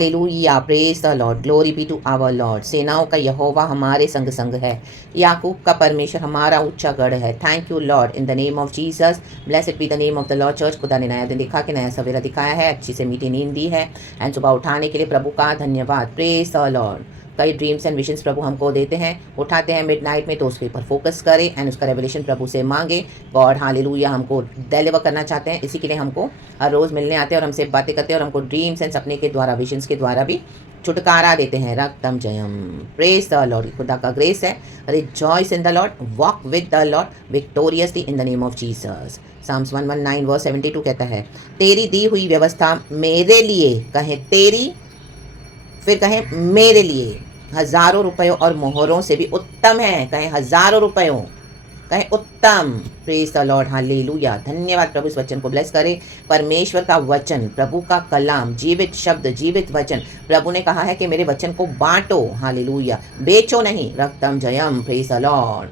Hallelujah, praise the Lord, glory be to our Lord. सेनाओं का यहोवा हमारे संग संग है, याकूब का परमेश्वर हमारा ऊंचा गढ़ है। Thank you Lord, in the name of Jesus, blessed be the name of the Lord. Church, खुदा ने नया दिन दिखा के नया सवेरा दिखाया है, अच्छी से मीठी नींद दी है एंड सुबह उठाने के लिए प्रभु का धन्यवाद। Praise the Lord. कई ड्रीम्स एंड विजन्स प्रभु हमको देते हैं, उठाते हैं मिडनाइट में, तो उसके ऊपर फोकस करें एंड उसका रेवलेशन प्रभु से मांगे। गॉड हालेलुया हमको डिलीवर करना चाहते हैं, इसी के लिए हमको हर रोज़ मिलने आते हैं और हमसे बातें करते हैं और हमको ड्रीम्स एंड सपने के द्वारा, विजन्स के द्वारा भी छुटकारा देते हैं। रक्तम जयम, प्रेज द लॉर्ड। खुदा का ग्रेस है, rejoice in the Lord, walk with the Lord victoriously in the name of Jesus. Psalms 119 verse 72 कहता है, तेरी दी हुई व्यवस्था मेरे लिए, कहें तेरी, फिर कहें मेरे लिए, हजारों रुपयों और मोहरों से भी उत्तम है। कहें हजारों रुपयों, कहें उत्तम। Praise the Lord, hallelujah. धन्यवाद प्रभु, इस वचन को ब्लेस करें। परमेश्वर का वचन, प्रभु का कलाम, जीवित शब्द, जीवित वचन। प्रभु ने कहा है कि मेरे वचन को बांटो, हालेलुया, बेचो नहीं। रक्तम जयम, praise the Lord,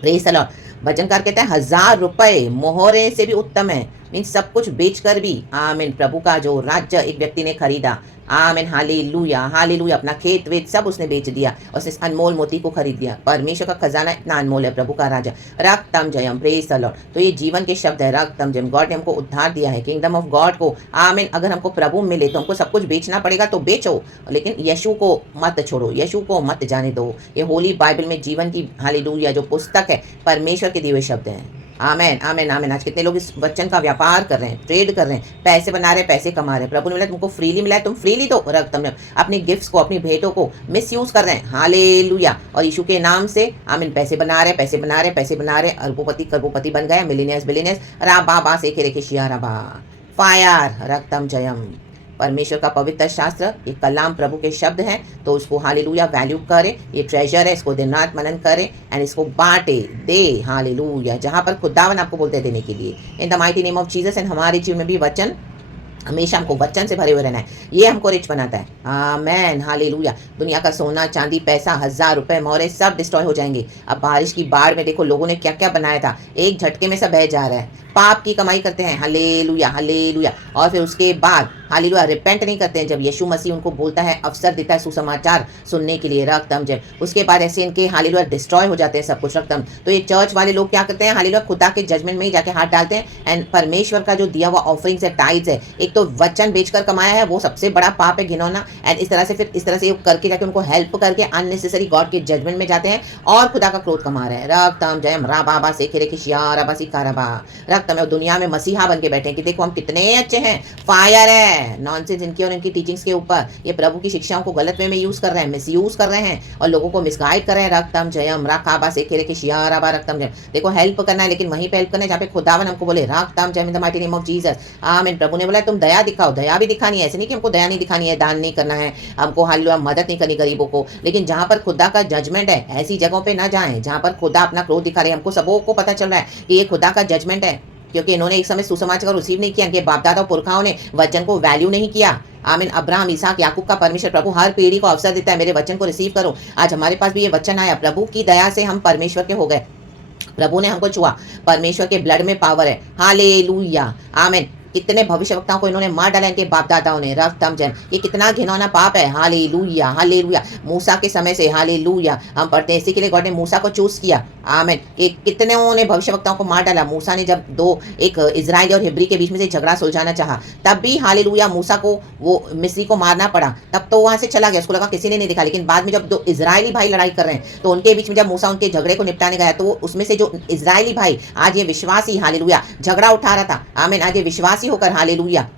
praise the Lord. वचनकार कहता है 1000 रुपये मोहरे से भी उत्तम है, मीन्स सब कुछ बेचकर भी। आमीन। प्रभु का जो राज्य एक व्यक्ति ने खरीदा, आमीन, हालेलुया, हालेलुया। अपना खेत वेत सब उसने बेच दिया और उसने अनमोल मोती को खरीद दिया। परमेश्वर का खजाना इतना अनमोल है, प्रभु का राजा। रक्तम जयम, प्रेज द लॉर्ड। तो ये जीवन के शब्द है, रक्तम जयम। गॉड ने हमको उद्धार दिया है, किंगडम ऑफ गॉड को। आमीन। अगर हमको प्रभु मिले तो हमको सब कुछ बेचना पड़ेगा, तो बेचो, लेकिन यीशु को मत छोड़ो, यीशु को मत जाने दो। ये होली बाइबल में जीवन की, हालेलुया, जो पुस्तक है, परमेश्वर के दिए हुए शब्द हैं। आमेन, आमेन, आमेन। आज कितने लोग इस वचन का व्यापार कर रहे हैं, ट्रेड कर रहे हैं, पैसे बना रहे हैं, पैसे कमा रहे हैं। प्रभु ने बोला तुमको फ्रीली मिला है, तुम फ्रीली दो। रक्तम, अपनी गिफ्ट्स को, अपनी भेंटों को मिस यूज कर रहे हैं, हालेलुया। और यीशु के नाम से आमीन, पैसे बना रहे, पैसे बना रहे, पैसे बना रहे, अरबोपति करोड़पति बन गए, मिलीनियर्स बिलीनियर्स। राबा बा से रेखे शिया रबा, फायर, रक्तम जयम। परमेश्वर का पवित्र शास्त्र, ये कलाम प्रभु के शब्द हैं, तो उसको हालेलुया वैल्यू करें। ये ट्रेजर है, इसको दिन रात मनन करें एंड इसको बांटे, दे, हालेलुया, जहां पर खुदावन आपको बोलते हैं देने के लिए, इन the mighty name of Jesus. And हमारे जीवन में भी वचन, हमेशा हमको वचन से भरे हुए रहना है, ये हमको रिच बनाता है। आमेन, हालेलुया। दुनिया का सोना चांदी पैसा 1000 रुपये मोहरे सब डिस्ट्रॉय हो जाएंगे। अब बारिश की बाढ़ में देखो लोगों ने क्या क्या बनाया था, एक झटके में सब बह जा रहा है। पाप की कमाई करते हैं, हालेलुया, हालेलुया। और फिर उसके बाद हालेलुया रिपेंट नहीं करते हैं। जब यीशु मसीह उनको बोलता है, अवसर देता है सुसमाचार सुनने के लिए, रक्तम जय, उसके बाद ऐसे इनके हालेलुया डिस्ट्रॉय हो जाते हैं सब कुछ, रक्तम। तो ये चर्च वाले लोग क्या करते हैं, हालेलुया खुदा के जजमेंट में ही जाके हाथ डालते हैं एंड परमेश्वर का जो दिया हुआ ऑफरिंग्स है, टाइड्स है, एक तो वचन बेचकर कमाया है, वो सबसे बड़ा पाप है, घिनौना। एंड इस तरह से फिर इस तरह से करके जाके उनको हेल्प करके अननेसेसरी गॉड के जजमेंट में जाते हैं और खुदा का क्रोध कमा रहे हैं। रक्तम जयम, रा बाबा से खेरे की शिया रबा सी कारबा, रक्तम। दुनिया में मसीहा बन के बैठे हैं कि देखो हम कितने अच्छे हैं, फायर है। नॉनसेंस इनकी और इनकी टीचिंग्स के ऊपर, ये प्रभु की शिक्षाओं को गलत वे में यूज कर रहे हैं, मिस यूज कर रहे हैं और लोगों को मिसगाइड कर रहे हैं। रक्तम जयम, राकाबा से खेरे की शिया रबा, रक्तम जयम। देखो हेल्प करना है, लेकिन वहीं पे हेल्प करना है जहाँ पे खुदावन हमको बोले, रक्तम जयम, in the mighty name of Jesus. Amen. प्रभु ने बोला तुम दया दिखाओ, दया भी दिखानी है, ऐसे नहीं कि हमको दया नहीं दिखानी है, दान नहीं करना है, हमको हालेलुया मदद नहीं करनी गरीबों को, लेकिन जहां पर खुदा का जजमेंट है ऐसी जगहों पे ना जाएं जहां पर खुदा अपना क्रोध दिखा रहे हैं। हमको सबों को पता चल रहा है कि ये खुदा का जजमेंट है, क्योंकि इन्होंने एक समय सुसमाचार रिसीव नहीं किया, इनके बाप दादा पुरखाओं ने वचन को वैल्यू नहीं किया। आमीन। अब्राहम, इसहाक, याकूब का परमेश्वर प्रभु हर पीढ़ी को अवसर देता है, मेरे वचन को रिसीव करो। आज हमारे पास भी ये वचन आया, प्रभु की दया से हम परमेश्वर के हो गए, प्रभु ने हमको छुआ, परमेश्वर के ब्लड में पावर है, हालेलुया, आमीन। कितने भविष्यवक्ताओं को इन्होंने मार डाला, इनके बाप दादाओं ने, रक्तम जयम। ये कितना घिनौना पाप है, हालेलुया, हालेलुया। मूसा के समय से, हालेलुया, हम पढ़ते हैं, इसी के लिए गॉड ने मूसा को चूज किया। आमीन। कि कितने ने भविष्यवक्ताओं को मार डाला। मूसा ने जब एक इजराइल और हिब्री के बीच में से झगड़ा सुलझाना चाहा, तब भी हालेलुया मूसा को वो मिस्री को मारना पड़ा, तब तो वहां से चला गया, उसको लगा किसी ने नहीं देखा। लेकिन बाद में जब 2 इजरायली भाई लड़ाई कर रहे हैं, तो उनके बीच में जब मूसा उनके झगड़े को निपटाने गया, तो उसमें से जो इजरायली भाई, आज ये विश्वासी, हालेलुया, झगड़ा उठा रहा था, आमीन, आज ये विश्वासी होकर हालेलुया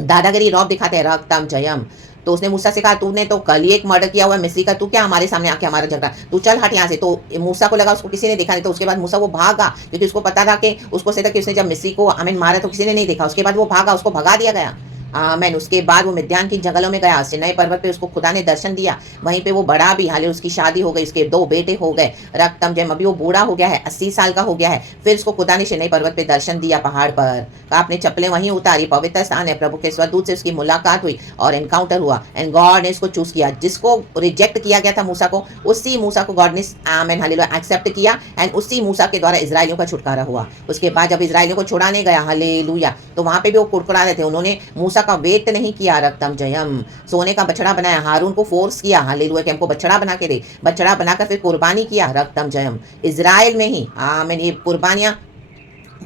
दादागिरी रौब दिखाते हैं, रक्तम जयम। तो उसने मूसा से कहा, तूने तो कल ही एक मर्डर किया हुआ मिस्री का, तू क्या हमारे सामने आके हमारा झगड़ा, तू चल हट यहाँ से। तो मूसा को लगा उसको किसी ने देखा नहीं, तो उसके बाद मूसा वो भागा, क्योंकि उसको पता था कि उसको से था कि उसने जब मिस्री को आमीन मारा तो किसी ने नहीं देखा। उसके बाद वो भागा, उसको भगा दिया गया। आमीन। उसके बाद वो मिद्यान की जंगलों में गया, सिनै पर्वत पे उसको खुदा ने दर्शन दिया, वहीं पे वो बड़ा भी, हाले उसकी शादी हो गई, उसके 2 बेटे हो गए, रक्तम जयम। अभी वो बूढ़ा हो गया है, 80 साल का हो गया है। फिर उसको खुदा ने सिनै पर्वत पे दर्शन दिया, पहाड़ पर, आपने चप्पलें वहीं उतारी, पवित्र स्थान है, प्रभु के स्वदूत से उसकी मुलाकात हुई और एनकाउंटर हुआ एंड गॉड ने इसको चूज किया। जिसको रिजेक्ट किया गया था मूसा को, उसी मूसा को गॉड ने आमीन हालेलुया एक्सेप्ट किया एंड उसी मूसा के द्वारा इजराइलियों का छुटकारा हुआ। उसके बाद जब इजराइलियों को छुड़ाने गया, हालेलुया, तो वहां पे भी वो कुड़कुड़ा रहे थे, उन्होंने मूसा मूसा का वेट नहीं किया, रक्तम जयम। सोने का बछड़ा बनाया, हारून को फोर्स किया, हालेलुया, कि हमको बछड़ा बना के दे, बछड़ा बनाकर फिर कुर्बानी किया, रक्तम जयम। इजराइल में ही आमीन, ये कुर्बानियां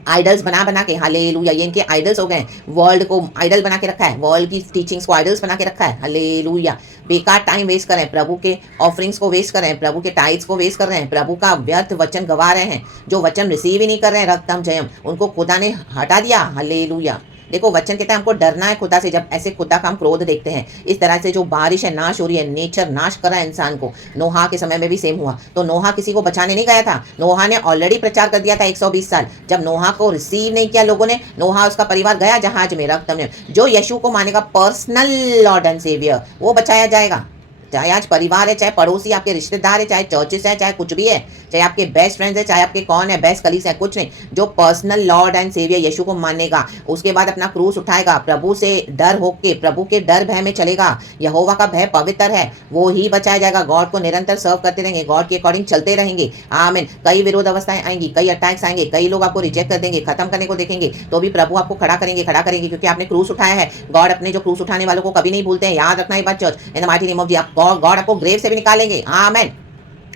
आइडल्स बना बना के, हालेलुया, ये इनके आइडल्स हो गए। वर्ल्ड को आइडल बना के रखा है, वर्ल्ड की टीचिंग्स को आइडल्स बना के रखा है, हालेलुया। बेकार टाइम वेस्ट कर रहे हैं, प्रभु के ऑफरिंग्स को वेस्ट कर रहे हैं, प्रभु के टाइट्स को वेस्ट कर रहे हैं, प्रभु का व्यर्थ वचन गवा रहे हैं। जो वचन रिसीव ही नहीं कर रहे हैं, रक्तम जयम, उनको खुदा ने हटा दिया, हालेलुया। देखो वचन कहता है हमको डरना है खुदा से, जब ऐसे खुदा का हम क्रोध देखते हैं। इस तरह से जो बारिश है नाश हो रही है, नेचर नाश कर रहा है इंसान को। नोहा के समय में भी सेम हुआ। तो नोहा किसी को बचाने नहीं गया था, नोहा ने ऑलरेडी प्रचार कर दिया था 120 साल। जब नोहा को रिसीव नहीं किया लोगों ने, नोहा उसका परिवार गया जहाज में, रक्तम ने। जो यीशु को मानेगा पर्सनल लॉर्ड एंड सेवियर, वो बचाया जाएगा। चाहे आज परिवार है, चाहे पड़ोसी, आपके रिश्तेदार है, चाहे चर्चेस है, चाहे कुछ भी है, चाहे आपके बेस्ट फ्रेंड्स है, चाहे आपके कौन है बेस्ट कलीग्स है, कुछ नहीं। जो पर्सनल लॉर्ड एंड सेवियर यीशु को मानेगा, उसके बाद अपना क्रूस उठाएगा, प्रभु से डर होके, प्रभु के डर भय में चलेगा, यहोवा का भय पवित्र है, वो ही बचाया जाएगा। गॉड को निरंतर सर्व करते रहेंगे, गॉड के अकॉर्डिंग चलते रहेंगे, आमीन। कई विरोध अवस्थाएं आएंगी, कई अटैक्स आएंगे, कई लोग आपको रिजेक्ट कर देंगे, खत्म करने को देखेंगे, तो भी प्रभु आपको खड़ा करेंगे, क्योंकि आपने क्रूस उठाया है। गॉड अपने जो क्रूस उठाने वालों को कभी नहीं भूलते हैं, याद रखना ये बात church, in the mighty name of जी। गॉड आपको ग्रेव से भी निकालेंगे, आमीन।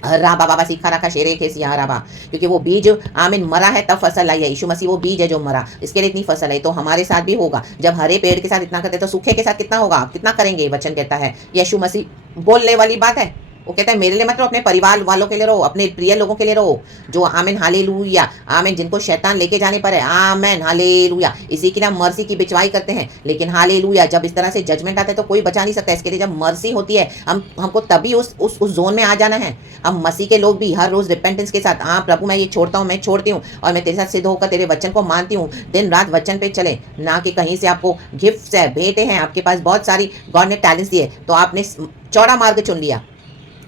राबा बाबा सीखा रखा शेरे के सिया राबा, क्योंकि वो बीज आमीन मरा है तब फसल आई है। यीशु मसीह वो बीज है जो मरा, इसके लिए इतनी फसल है। तो हमारे साथ भी होगा, जब हरे पेड़ के साथ इतना करते तो सूखे के साथ कितना होगा, कितना करेंगे। वचन कहता है, यीशु मसीह बोलने वाली बात है, वो कहता है मेरे लिए मत रहो, अपने परिवार वालों के लिए रहो, अपने प्रिय लोगों के लिए रहो, जो आमीन, हालेलुया, आमीन, जिनको शैतान लेके जाने पर है, आमीन, हालेलुया। इसी की ना मर्सी की बिचवाई करते हैं, लेकिन हालेलुया जब इस तरह से जजमेंट आता है तो कोई बचा नहीं सकता। इसके लिए जब मर्सी होती है, हमको तभी उस जोन में आ जाना है। हम मसीह के लोग भी हर रोज रिपेंटेंस के साथ, हाँ प्रभु मैं ये छोड़ता हूँ, मैं छोड़ती हूँ, और मैं तेरे साथ सिद्ध होकर तेरे वचन को मानती हूँ, दिन रात वचन पे चले, ना कि कहीं से आपको गिफ्ट्स है, भेंटे हैं, आपके पास बहुत सारी गॉड ने टैलेंट्स दिए, तो आपने चौड़ा मार्ग चुन लिया।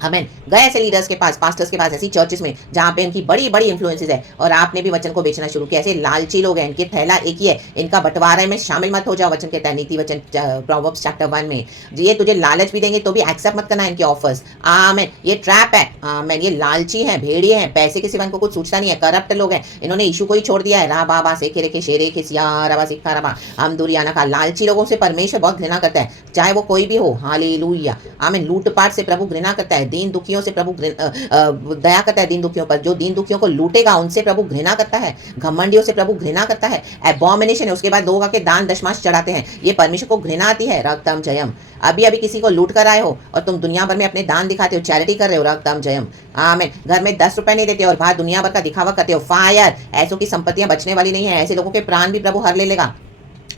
हमें गए ऐसे लीडर्स के पास, पास्टर्स के पास, ऐसी चर्चेस में जहाँ पे इनकी बड़ी बड़ी इन्फ्लुएंसेस है, और आपने भी वचन को बेचना शुरू किया। ऐसे लालची लोग हैं, इनके थैला एक ही है, इनका बंटवारे में शामिल मत हो जाओ। वचन कहता है नीति वचन प्रोवर्ब्स चैप्टर 1 में, ये तुझे लालच भी देंगे तो भी एक्सेप्ट मत करना इनके ऑफर्स, आमीन। ये ट्रैप है, आमीन। ये लालची हैं, भेड़िए हैं, पैसे के सिवा इनको कुछ सूझता नहीं है, करप्ट लोग हैं, इन्होंने यीशु को ही छोड़ दिया है। रा बाबा सेखे रेखे शेरे के सिया रबा सिखा रबा हम दुरियाना का। लालची लोगों से परमेश्वर बहुत घृणा करता है, चाहे वो कोई भी हो, हालेलुया, आमीन। लूटपाट से प्रभु घृणा करता है, दीन दुखियों से प्रभु दया करता है, दीन दुखियों पर। जो दीन दुखियों को लूटेगा उनसे प्रभु घृणा करता है, घमंडियों से प्रभु घृणा करता है। एबॉमिनेशन है, उसके बाद लोग आके दान दशमांश चढ़ाते हैं, ये परमेश्वर को घृणा आती है, रक्तम जयम। अभी अभी किसी को लूट कर आए हो और तुम दुनिया भर में अपने दान दिखाते हो, चैरिटी कर रहे हो, रक्तम जयम, आमीन। घर में 10 रुपए नहीं देते और बाहर दुनिया भर का दिखावा करते हो, फायर। ऐसों की संपत्तियां बचने वाली नहीं है, ऐसे लोगों के प्राण भी प्रभु हर ले लेगा।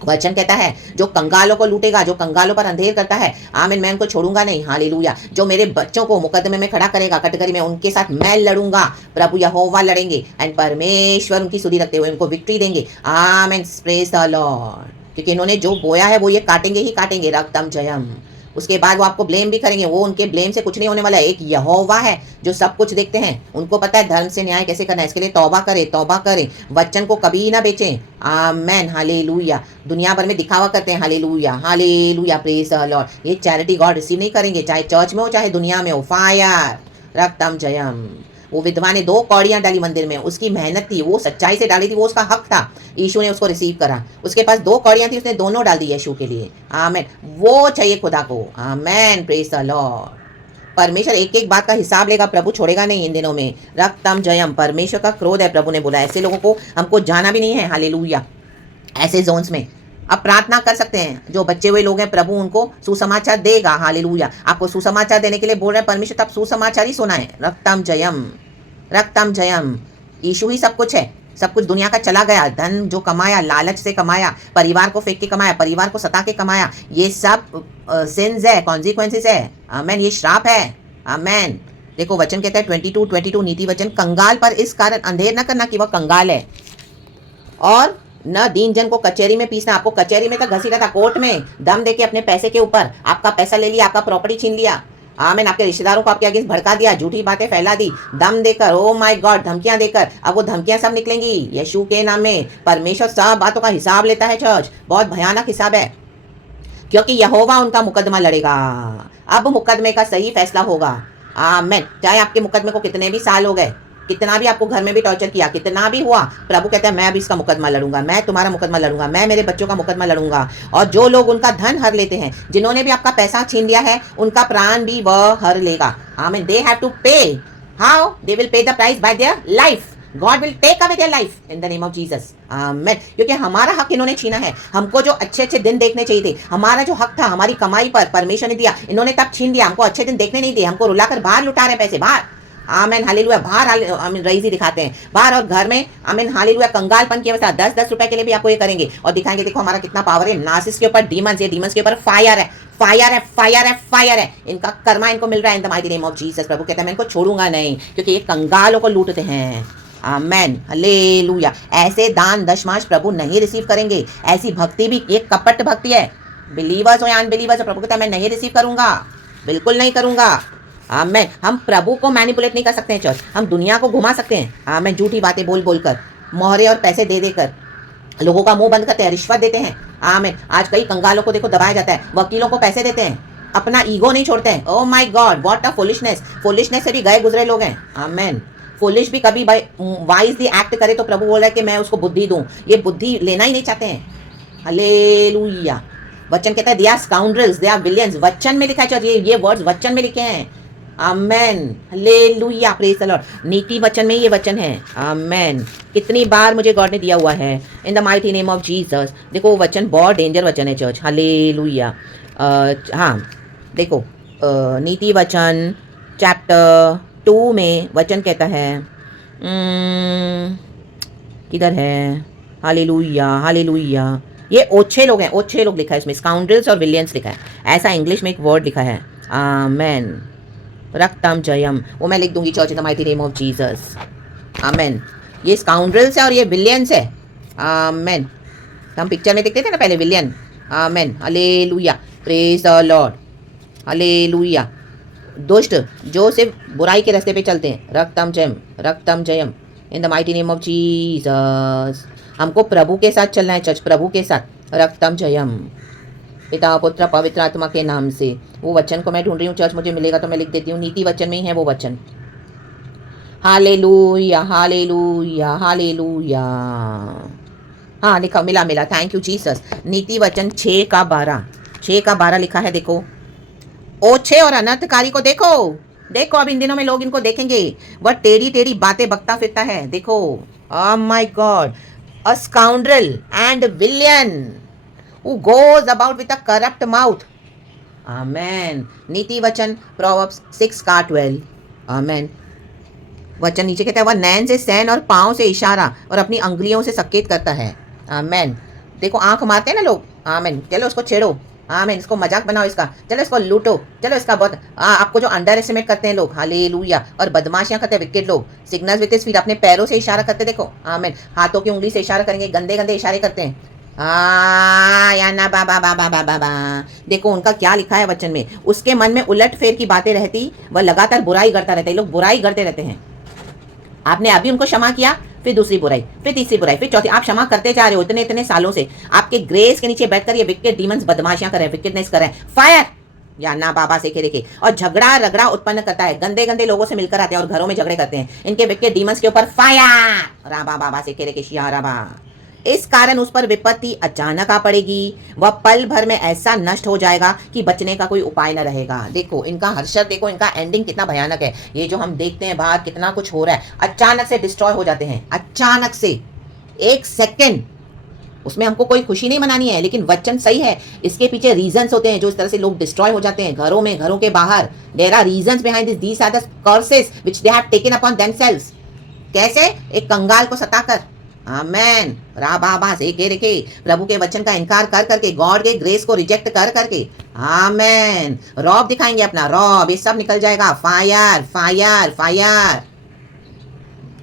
वचन कहता है जो कंगालों को लूटेगा, जो कंगालों पर अंधेर करता है, आमीन, मैं उनको छोड़ूंगा नहीं, हालेलुया। जो मेरे बच्चों को मुकदमे में खड़ा करेगा, कटघरे में, उनके साथ मैं लड़ूंगा, प्रभु यहोवा लड़ेंगे, एंड परमेश्वर उनकी सुधि रखते हुए उनको विक्ट्री देंगे, आमीन, प्रेज द लॉर्ड। क्योंकि इन्होंने जो बोया है वो ये काटेंगे ही काटेंगे, रक्तम जयम। उसके बाद वो आपको ब्लेम भी करेंगे, वो उनके ब्लेम से कुछ नहीं होने वाला है। एक यहोवा है जो सब कुछ देखते हैं, उनको पता है धर्म से न्याय कैसे करना है। इसके लिए तौबा करें, वचन को कभी ना बेचें, आमेन, हालेलुया। दुनिया भर में दिखावा करते हैं, hallelujah, hallelujah, praise the Lord. ये चैरिटी गॉड रिसीव नहीं करेंगे, चाहे चर्च में हो चाहे दुनिया में हो, फायर, रक्तम जयम। वो विधवा ने 2 कौड़ियां डाली मंदिर में, उसकी मेहनत थी, वो सच्चाई से डाली थी, वो उसका हक था, यीशु ने उसको रिसीव करा। उसके पास 2 कौड़ियां थी, उसने दोनों डाल दी यीशु के लिए, आमीन। वो चाहिए खुदा को, आमीन, प्रेज द लॉर्ड। परमेश्वर एक एक बात का हिसाब लेगा, प्रभु छोड़ेगा नहीं इन दिनों में, रक्तम जयम। परमेश्वर का क्रोध है, प्रभु ने बोला ऐसे लोगों को हमको जाना भी नहीं है, हालेलुया, ऐसे जोन्स में। अब प्रार्थना कर सकते हैं, जो बच्चे हुए लोग हैं प्रभु उनको सुसमाचार देगा, हालेलुया। आपको सुसमाचार देने के लिए बोल रहे हैं परमेश्वर, तब सुसमाचार ही सुनाए, रक्तम जयम, रक्तम जयम। यीशु ही सब कुछ है, सब कुछ दुनिया का चला गया, धन जो कमाया, लालच से कमाया, परिवार को फेंक के कमाया, परिवार को सता के कमाया, ये सब सिंस है, कॉन्सिक्वेंसेस है, आमेन, ये श्राप है, आमेन। देखो वचन कहता है 22 नीति वचन, कंगाल पर इस कारण अंधेर न करना कि वह कंगाल है, और न दीन जन को कचहरी में पीसना। आपको कचहरी में तो घसीटा था, कोर्ट में दम देके अपने पैसे के ऊपर, आपका पैसा ले लिया, आपका प्रॉपर्टी छीन लिया, आमीन। आपके रिश्तेदारों को आपके आगे भड़का दिया, झूठी बातें फैला दी, दम देकर, ओ माय गॉड, धमकियां देकर। अब वो धमकियां सब निकलेंगी यीशु के नाम में। परमेश्वर सब बातों का हिसाब लेता है चर्च, बहुत भयानक हिसाब है, क्योंकि यहोवा उनका मुकदमा लड़ेगा। अब मुकदमे का सही फैसला होगा, आमीन। चाहे आपके मुकदमे को कितने भी साल हो गए, कितना भी आपको घर में भी टॉर्चर किया, कितना भी हुआ, प्रभु कहता है मैं अभी इसका मुकदमा लड़ूंगा, मैं तुम्हारा मुकदमा लड़ूंगा, मैं मेरे बच्चों का मुकदमा लड़ूंगा। और जो लोग उनका धन हर लेते हैं, जिन्होंने भी आपका पैसा छीन लिया है, उनका प्राण भी वह हर लेगा। आमीन। दे हैव टू पे, how they will pay the price by their life. God will take away their life in the name of Jesus. Amen. क्योंकि हमारा हक इन्होंने छीना है। हमको जो अच्छे अच्छे दिन देखने चाहिए थे, हमारा जो हक था हमारी कमाई पर परमेश्वर ने दिया, इन्होंने तब छीन लिया। हमको अच्छे दिन देखने नहीं दिए, हमको रुलाकर बाहर लुटा रहे पैसे, बाहर। आमीन हालेलुया। बाहर आमीन रईसी दिखाते हैं बाहर, और घर में आमीन हालेलुया कंगालपन की अवस्था 10-10 रुपए के लिए भी आपको ये करेंगे और दिखाएंगे देखो हमारा कितना पावर है। नासिस के ऊपर डीमंस है, डीमंस के ऊपर फायर है, फायर है, फायर है, फायर है। इनका कर्मा इनको मिल रहा है in the mighty name of Jesus. प्रभु कहता है मैं इनको छोड़ूंगा नहीं, क्योंकि ये कंगालों को लूटते हैं। Amen hallelujah. ऐसे दान दशमांश प्रभु नहीं रिसीव करेंगे। ऐसी भक्ति भी एक कपट भक्ति है, बिलीवर्स हो या अनबिलीवर्स हो, प्रभु कहता है मैं नहीं रिसीव करूंगा, बिल्कुल नहीं करूंगा। आमेन। हम प्रभु को मैनिपुलेट नहीं कर सकते हैं चर्च, हम दुनिया को घुमा सकते हैं। आमेन। झूठी बातें बोल बोल कर, मोहरे और पैसे दे देकर लोगों का मुंह बंद करते हैं, रिश्वत देते हैं। आमेन। आज कई कंगालों को देखो दबाया जाता है, वकीलों को पैसे देते हैं, अपना ईगो नहीं छोड़ते हैं। ओह my God, what a foolishness. Foolishness से भी गए गुजरे लोग हैं। आमेन। फुलिश भी कभी वाइजली एक्ट करे तो प्रभु बोल रहा है कि मैं उसको बुद्धि दूं। ये बुद्धि लेना ही नहीं चाहते हैं। हालेलुया। वचन कहता है they are scoundrels, they are villains. वचन में लिखा है, ये वर्ड्स वचन में लिखे हैं। आमेन हालेलुया, प्रेज द लॉर्ड। नीति वचन में ये वचन है। आमेन। कितनी बार मुझे गॉड ने दिया हुआ है in the mighty name of Jesus. देखो वो वचन बहुत डेंजर वचन है चर्च। हालेलुया। हाँ देखो नीति वचन चैप्टर 2 में वचन कहता है, किधर है? Hallelujah hallelujah. ये ओछे लोग हैं, ओछे लोग लिखा है इसमें, स्काउंड्रल्स और विलियंस लिखा है, ऐसा इंग्लिश में एक वर्ड लिखा है। आमेन। रक्तम जयम, वो मैं लिख दूंगी church in the mighty name of Jesus. Amen. ये स्काउंड्रल्स है और ये विलियंस है। आमेन। हम पिक्चर में देखते थे ना पहले villain. Amen hallelujah, praise the Lord. Hallelujah. दुष्ट जो सिर्फ बुराई के रास्ते पे चलते हैं, रक्तम जयम, रक्तम जयम in the mighty name of Jesus. हमको प्रभु के साथ चलना है चर्च, प्रभु के साथ। रक्तम जयम, पिता पुत्र पवित्र आत्मा के नाम से। वो वचन को मैं ढूंढ रही हूँ चर्च, मुझे मिलेगा तो मैं लिख देती हूँ। नीति वचन में ही है वो वचन। Hallelujah hallelujah hallelujah. हाँ लिखा, मिला मिला, थैंक यू जीसस। नीति वचन 6:12, 6:12 लिखा है। देखो ओछे और अनर्थकारी को देखो, देखो अब इन दिनों में लोग इनको देखेंगे, वह टेढ़ी टेढ़ी बातें बकता फिरता है। देखो oh my God, a scoundrel and villain who goes about with a corrupt mouth. Amen. नीति वचन प्रोवर्ब्स 6:12. Amen. वचन नीचे कहता है वह नैन से सैन और पाँव से इशारा और अपनी अंगुलियों से संकेत करता है। आमेन। देखो आंख मारते हैं ना लोग। आमेन। चलो उसको छेड़ो। आमेन। इसको मजाक बनाओ, इसका चलो इसको लूटो, चलो इसका बहुत आपको जो अंडर एस्टिमेट करते हैं लोग। हालेलुया। और बदमाशियां करते हैं विकेट लोग। सिग्नल्स विद हिज फीट, अपने पैरों से इशारा करते देखो। आमेन। हाथों की उंगली से इशारा करेंगे, गंदे गंदे इशारे करते हैं। या ना बाबा बाबा बाबा बाबा। देखो उनका क्या लिखा है वचन में, उसके मन में उलट फेर की बातें रहती, वह लगातार बुराई करता रहता है। लोग बुराई करते रहते हैं। आपने अभी उनको क्षमा किया, फिर दूसरी बुराई, फिर तीसरी बुराई, फिर चौथी। आप क्षमा करते जा रहे हो इतने इतने सालों से। आपके ग्रेस के नीचे बैठकर ये विकेट डीमंस बदमाशियां कर रहे हैं, विकेटनेस कर रहे हैं। फायर या ना बाबा से के और झगड़ा रगड़ा उत्पन्न करता है। गंदे गंदे लोगों से मिलकर आते हैं और घरों में झगड़े करते हैं। इनके विकेट डीमंस के ऊपर फायर राबा बाबा से के शिया राबा। इस कारण उस पर विपत्ति अचानक आ पड़ेगी, वह पल भर में ऐसा नष्ट हो जाएगा कि बचने का कोई उपाय न रहेगा। देखो इनका हर्षद, देखो इनका एंडिंग कितना भयानक है। ये जो हम देखते हैं बाहर कितना कुछ हो रहा है, अचानक से डिस्ट्रॉय हो जाते हैं, अचानक से 1 सेकेंड। उसमें हमको कोई खुशी नहीं मनानी है, लेकिन वचन सही है, इसके पीछे रीजंस होते हैं जो इस तरह से लोग डिस्ट्रॉय हो जाते हैं घरों में, घरों के बाहर। There are reasons behind this, these are the curses which they have taken upon themselves. कैसे? एक कंगाल को सताकर। आमेन। राबाबा से के प्रभु के वचन का इनकार कर करके, गॉड के ग्रेस को रिजेक्ट कर करके। आमेन। रौब दिखाएंगे अपना, रौब, ये सब निकल जाएगा। Fire fire fire.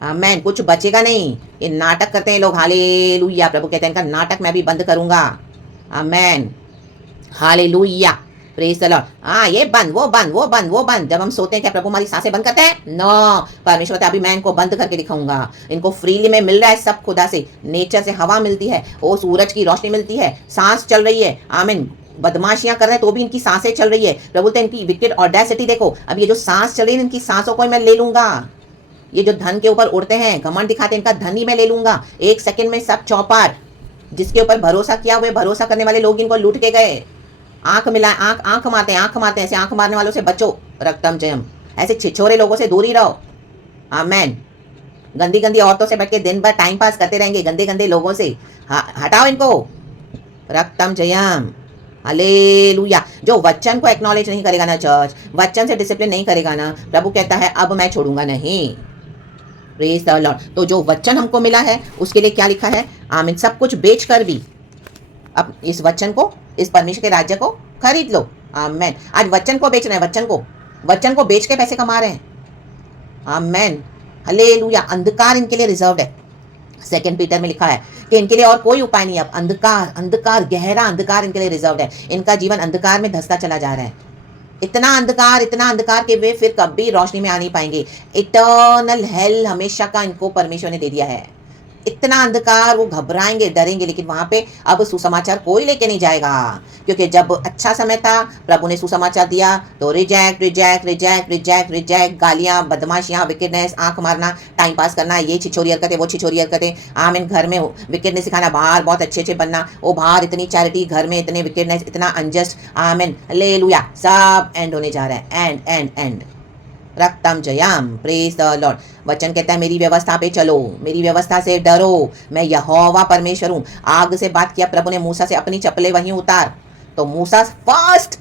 आमेन। कुछ बचेगा नहीं। ये नाटक करते हैं लोग। हालेलुया। प्रभु कहते हैं इनका नाटक मैं भी बंद करूंगा। Amen. Hallelujah, praise the Lord. हाँ ये बंद, वो बंद, वो बंद, वो बंद। जब हम सोते हैं क्या प्रभु हमारी सांसें बंद करते हैं? नो, परमेश्वर कहता है अभी मैं इनको बंद करके दिखाऊंगा। इनको फ्रीली में मिल रहा है सब, खुदा से, नेचर से हवा मिलती है, वो सूरज की रोशनी मिलती है, सांस चल रही है। आमीन। बदमाशियां कर रहे हैं तो भी इनकी सांसें चल रही है। प्रभु तो इनकी विकेट ऑडेसिटी देखो। अब ये जो सांस चल रही है इनकी सांसों को मैं ले लूंगा। ये जो धन के ऊपर उड़ते हैं, घमंड दिखाते हैं, इनका धन ही मैं ले लूंगा 1 सेकंड में, सब चौपाट। जिसके ऊपर भरोसा किया हुए भरोसा करने वाले लोग इनको लूट के गए। आंख मिला, आंख आंख मारते हैं, आंख मारते हैं। ऐसे आंख मारने वालों से बचो, रक्तम जयम। ऐसे छिछोरे लोगों से दूर ही रहो। आमेन। गंदी गंदी औरतों से बैठ के दिन भर टाइम पास करते रहेंगे, गंदे गंदे लोगों से। हटाओ इनको, रक्तम जयम। हालेलुया। जो वचन को एक्नॉलेज नहीं करेगा ना चर्च, वचन से डिसिप्लिन नहीं करेगा ना, प्रभु कहता है अब मैं छोड़ूंगा नहीं। Praise the Lord. तो जो वचन हमको मिला है उसके लिए क्या लिखा है? आमीन। सब कुछ बेच कर भी अब इस वचन को, इस परमेश्वर के राज्य को खरीद लो। आमेन। आज वचन को बेच रहे हैं, वचन को बेच के पैसे कमा रहे हैं। आमेन। हालेलुया। अंधकार इनके लिए रिजर्व्ड है। 2 पीटर में लिखा है कि इनके लिए और कोई उपाय नहीं। अब अंधकार, गहरा अंधकार इनके लिए रिजर्व्ड है। इनका जीवन अंधकार में धंसता चला जा रहा है। इतना अंधकार कि वे फिर कभी रोशनी में आ नहीं पाएंगे। इटर्नल हेल हमेशा का इनको परमेश्वर ने दे दिया है। इतना अंधकार, वो घबराएंगे, डरेंगे, लेकिन वहां पे अब सुसमाचार कोई लेके नहीं जाएगा। क्योंकि जब अच्छा समय था, प्रभु ने सुसमाचार दिया तो reject reject reject reject reject, गालियां, बदमाशियां, विकेटनेस, आंख मारना, टाइम पास करना, ये छिछोरी हरकतें, वो छिछोरी हरकतें। आमीन। घर में विकेटनेस सिखाना, बाहर बहुत अच्छे अच्छे बनना, वो बाहर इतनी चैरिटी, घर में इतने विकेटनेस, इतना अनजस्ट। आमीन। हालेलुया। सब एंड होने जा रहा है। And and and. रक्तम जयम। Praise the Lord. वचन कहता है मेरी व्यवस्था पे चलो, मेरी व्यवस्था से डरो, मैं यहोवा परमेश्वर हूं। आग से बात किया प्रभु ने मूसा से, अपनी चप्पलें वहीं उतार। तो मूसा फर्स्ट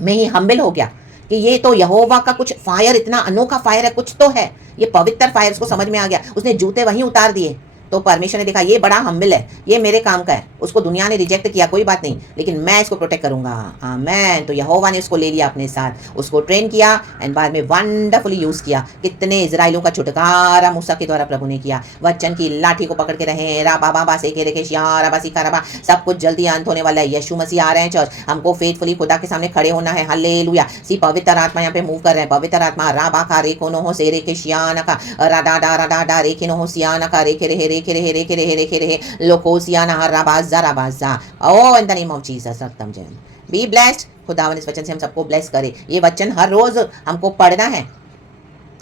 में ही हम्बल हो गया कि ये तो यहोवा का कुछ फायर, इतना अनोखा फायर है, कुछ तो है, ये पवित्र फायर। उसको समझ में आ गया, उसने जूते वहीं उतार दिए। तो परमेश्वर ने देखा ये बड़ा हम्बल है, ये मेरे काम का है। उसको दुनिया ने रिजेक्ट किया, कोई बात नहीं, लेकिन मैं इसको प्रोटेक्ट करूंगा। आमेन। तो यहोवा ने उसको ले लिया अपने साथ, उसको ट्रेन किया एंड बाद में वंडरफुली यूज किया। कितने इजराइलों का छुटकारा मूसा के द्वारा प्रभु ने किया। वचन की लाठी को पकड़ के रहे, राबा बाबा से के रेखे राबा सिखा रबा। सब कुछ जल्दी अंत होने वाला है। यीशु मसीह आ रहे हैं चर्च, हमको फेथफुली खुदा के सामने खड़े होना है। हालेलुया। सी पवित्र आत्मा यहाँ पे मूव कर रहे हैं। पवित्र आत्मा राबा का रेखो नो हो से रेखे शियाना का राडा डा राडा डा रेखे नो हो सियाना का रेखे रहे रेखे रहे रेखे रहे रेखे रहे लोकोसियाना राबाजा राबाजा। Oh in the name of Jesus. रक्तम जयम। Be blessed. खुदावन इस वचन से हम सबको ब्लेस करे। ये वचन हर रोज हमको पढ़ना है।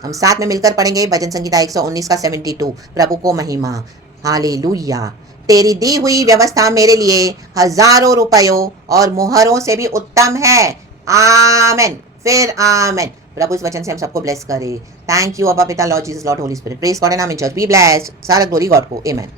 हम साथ में मिलकर पढ़ेंगे भजन संगीता 119 का 72। प्रभु को महिमा। हालेलुया। तेरी दी हुई व्यवस्था मेरे लिए हजारों रुपयों और मोहरों से भी उत्तम है। आमेन। फिर आमेन। प्रभु इस वचन से हम सबको ब्लेस करे। थैंक यू अब्बा पिता, Lord Jesus, Lord Holi spirit. Praise God and आमीन चर्च। Be blessed. सारा ग्लोरी गॉड को। आमेन।